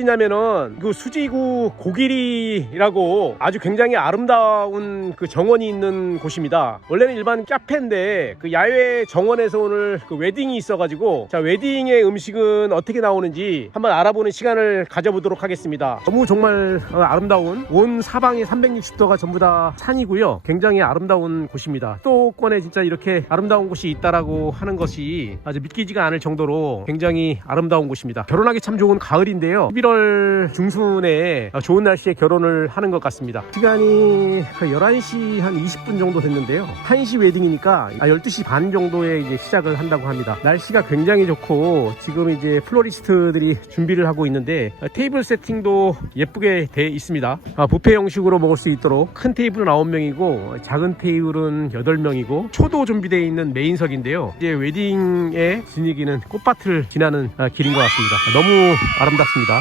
왜냐면은 그 수지구 고길이라고 아주 굉장히 아름다운 그 정원이 있는 곳입니다. 원래는 일반 카페인데 그 야외 정원에서 오늘 그 웨딩이 있어가지고 자 웨딩의 음식은 어떻게 나오는지 한번 알아보는 시간을 가져보도록 하겠습니다. 너무 정말 어, 아름다운 온 사방에 360도가 전부 다 산이고요. 굉장히 아름다운 곳입니다. 수도권에 진짜 이렇게 아름다운 곳이 있다라고 하는 것이 아주 믿기지가 않을 정도로 굉장히 아름다운 곳입니다. 결혼하기 참 좋은 가을인데요. 11월 중순에 좋은 날씨에 결혼을 하는 것 같습니다. 시간이 11시 한 20분 정도 됐는데요. 1시 웨딩이니까 12시 반 정도에 이제 시작을 한다고 합니다. 날씨가 굉장히 좋고 지금 이제 플로리스트들이 준비를 하고 있는데 테이블 세팅도 예쁘게 돼 있습니다. 아, 뷔페 형식으로 먹을 수 있도록 큰 테이블은 9명이고 작은 테이블은 8명이고 초도 준비되어 있는 메인석인데요. 이제 웨딩의 분위기는 꽃밭을 지나는 아, 길인 것 같습니다. 너무 아름답습니다.